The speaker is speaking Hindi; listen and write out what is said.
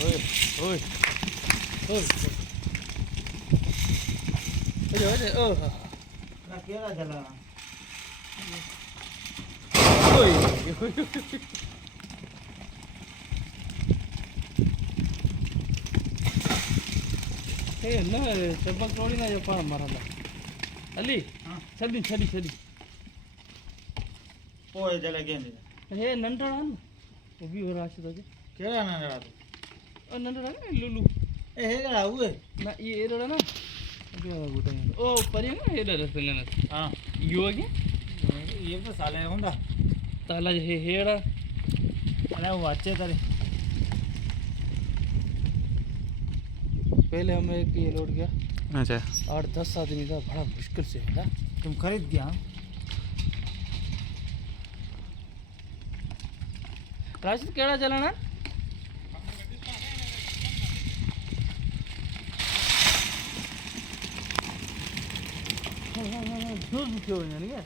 ओए ओए ओए ओए ओए ना केड़ा चला ओए ए न चप्पल तोड़ी ना ये पार मारला अली हां छदी छदी छदी ओए चला के हे नंढड़ा न वो भी हो राशि तो केड़ा ना रहा ओ नंढड़ा ने लुलू ए हेड़ा हुए ना ये एड़ा ना ओ परी ना हेड़ा रसंगन हां यो के ये तो साले होंदा ताला हे हेड़ा अरे वो अच्छे करे पहले हमें एक ये लोड गया अच्छा 8-10 आदमी का बड़ा मुश्किल से है तुम खरीद गया राशिद केड़ा चलाना हाँ, क्यों यानी क्या